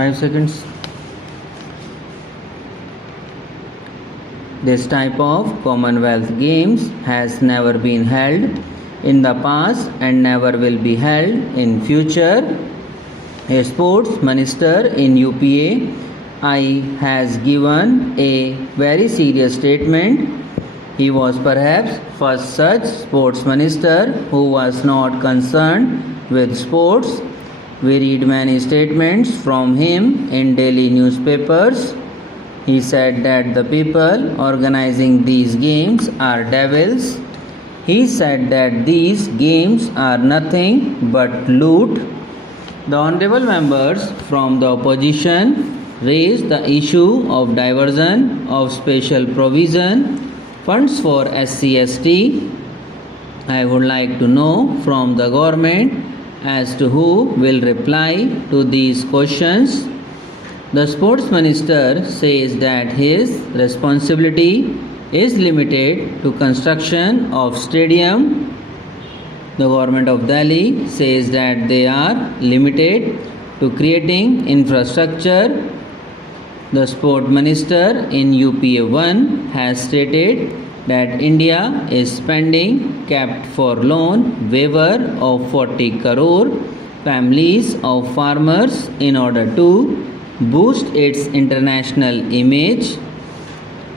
5 seconds. This type of Commonwealth Games has never been held in the past and never will be held in future. A sports minister in UPA has given a very serious statement. He was perhaps first such sports minister who was not concerned with sports. We read many statements from him in daily newspapers. He said that the people organizing these games are devils. He said that these games are nothing but loot. The honorable members from the opposition raised the issue of diversion of special provision funds for SC/ST. I would like to know from the government as to who will reply to these questions. The sports minister says that his responsibility is limited to construction of stadium. The government of Delhi says that they are limited to creating infrastructure. The sport minister in UPA 1 has stated that India is spending capped for loan waiver of 40 crore families of farmers in order to boost its international image.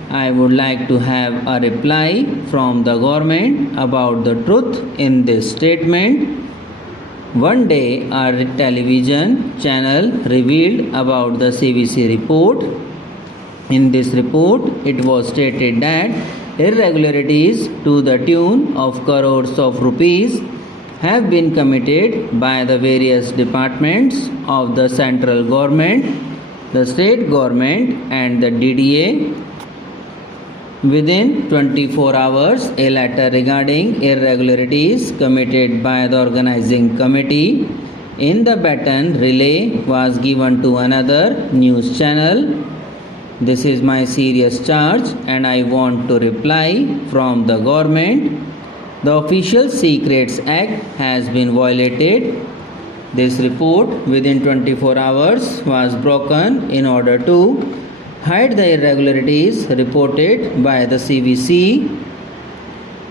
I would like to have a reply from the government about the truth in this statement. One day, our television channel revealed about the CVC report. In this report, it was stated that irregularities to the tune of crores of rupees have been committed by the various departments of the central government, the state government, and the DDA. Within 24 hours, a letter regarding irregularities committed by the organizing committee in the baton relay was given to another news channel. This is my serious charge and I want to reply from the government. The Official Secrets Act has been violated. This report within 24 hours was broken in order to hide the irregularities reported by the CVC.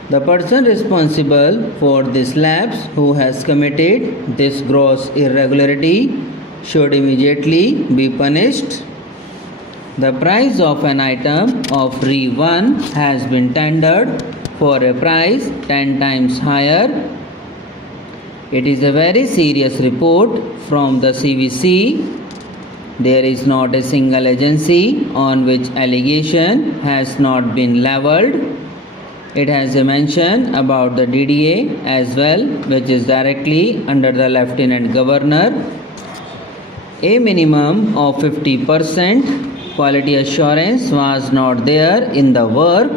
The person responsible for this lapse who has committed this gross irregularity should immediately be punished. The price of an item of Re1 has been tendered for a price 10 times higher. It is a very serious report from the CVC. There is not a single agency on which allegation has not been levelled. It has a mention about the DDA as well, which is directly under the Lieutenant Governor. A minimum of 50% quality assurance was not there in the work.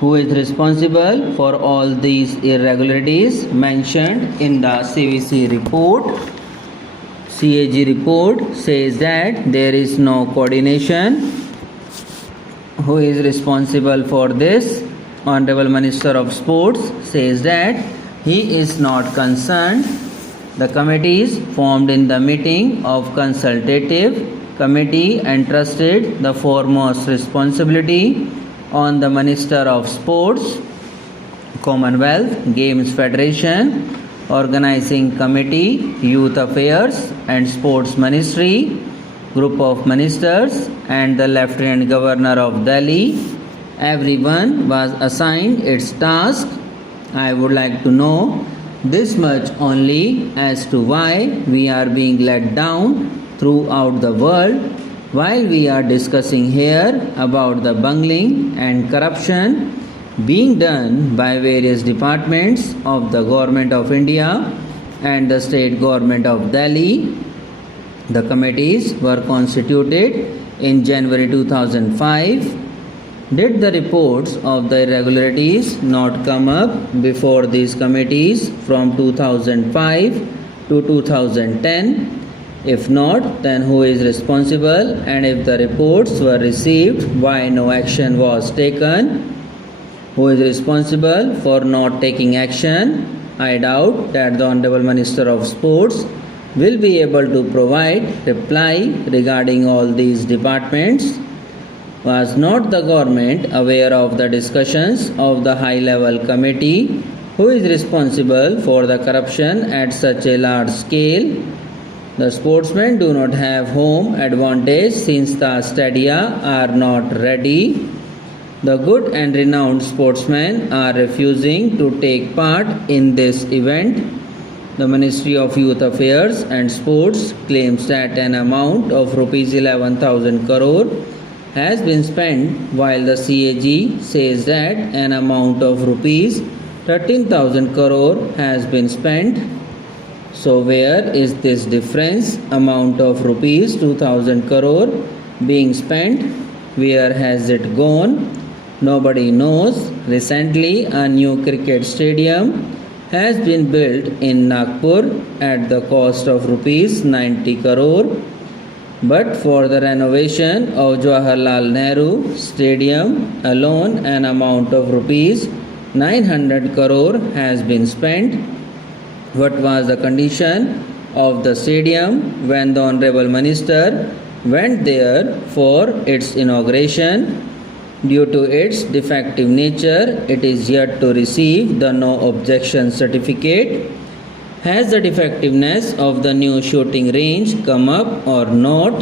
Who is responsible for all these irregularities mentioned in the CVC report? CAG report says that there is no coordination. Who is responsible for this? Honorable Minister of Sports says that he is not concerned. The committees formed in the meeting of consultative committee entrusted the foremost responsibility on the Minister of Sports, Commonwealth Games Federation, Organizing Committee, Youth Affairs and Sports Ministry, Group of Ministers and the Lieutenant Governor of Delhi. Everyone was assigned its task. I would like to know this much only as to why we are being let down throughout the world while we are discussing here about the bungling and corruption being done by various departments of the Government of India and the State Government of Delhi. The committees were constituted in January 2005. Did the reports of the irregularities not come up before these committees from 2005 to 2010? If not, then who is responsible? And if the reports were received, why no action was taken? Who is responsible for not taking action? I doubt that the Honorable Minister of Sports will be able to provide reply regarding all these departments. Was not the government aware of the discussions of the high level committee who is responsible for the corruption at such a large scale? The sportsmen do not have home advantage since the stadia are not ready. The good and renowned sportsmen are refusing to take part in this event. The Ministry of Youth Affairs and Sports claims that an amount of rupees 11,000 crore has been spent, while the CAG says that an amount of rupees 13,000 crore has been spent. So where is this difference amount of rupees 2,000 crore being spent? Where has it gone? Nobody knows. Recently, a new cricket stadium has been built in Nagpur at the cost of rupees 90 crore. But for the renovation of Jawaharlal Nehru Stadium alone, an amount of rupees 900 crore has been spent. What was the condition of the stadium when the Honorable Minister went there for its inauguration? Due to its defective nature, it is yet to receive the no objection certificate. Has the defectiveness of the new shooting range come up or not?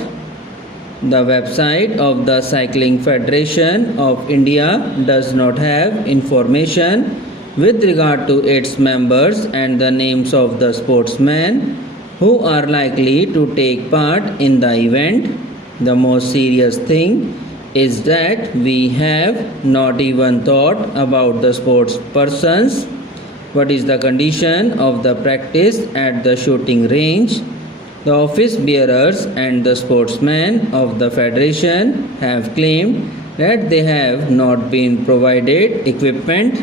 The website of the Cycling Federation of India does not have information with regard to its members and the names of the sportsmen who are likely to take part in the event. The most serious thing is that we have not even thought about the sports persons. What is the condition of the practice at the shooting range? The office bearers and the sportsmen of the federation have claimed that they have not been provided equipment.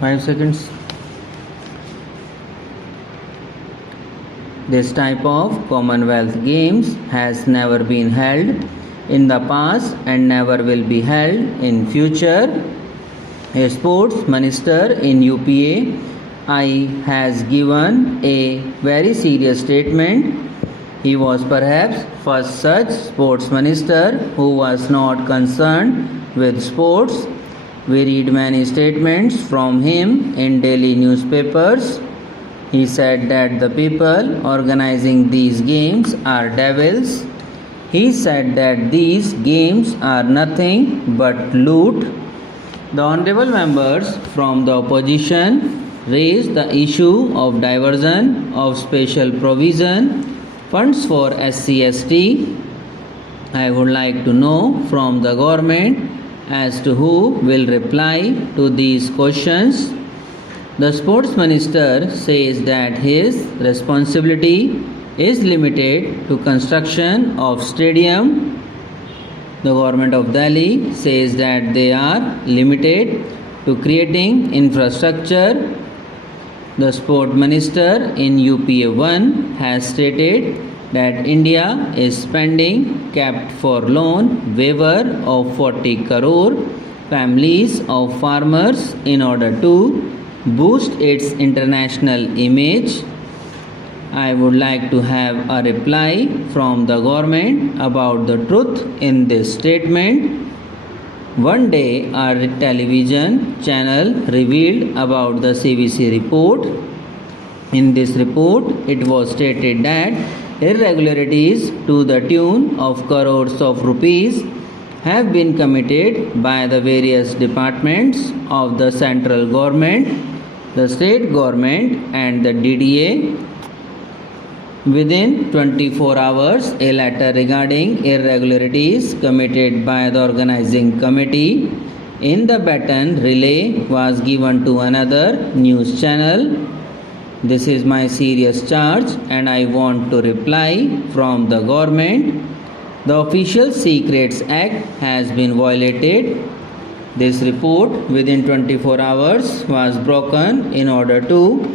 5 seconds. This type of Commonwealth Games has never been held in the past and never will be held in future. A sports minister in UPA has given a very serious statement. He was perhaps first such sports minister who was not concerned with sports. We read many statements from him in daily newspapers. He said that the people organizing these games are devils. He said that these games are nothing but loot. The honorable members from the opposition raised the issue of diversion of special provision funds for SC/ST. I would like to know from the government as to who will reply to these questions. The sports minister says that his responsibility is limited to construction of stadium. The government of Delhi says that they are limited to creating infrastructure. The sport minister in UPA 1 has stated that India is spending capped for loan waiver of 40 crore families of farmers in order to boost its international image. I would like to have a reply from the government about the truth in this statement. One day, our television channel revealed about the CVC report. In this report, it was stated that irregularities to the tune of crores of rupees have been committed by the various departments of the central government, the state government, and the DDA. Within 24 hours, a letter regarding irregularities committed by the organizing committee in the baton relay was given to another news channel. This is my serious charge and I want to reply from the government. The Official Secrets Act has been violated. This report within 24 hours was broken in order to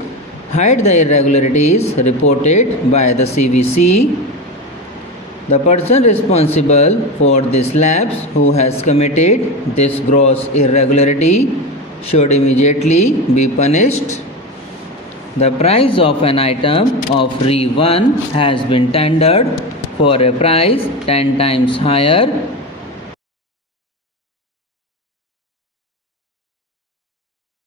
hide the irregularities reported by the CVC. The person responsible for this lapse who has committed this gross irregularity should immediately be punished. The price of an item of Re 1 has been tendered for a price 10 times higher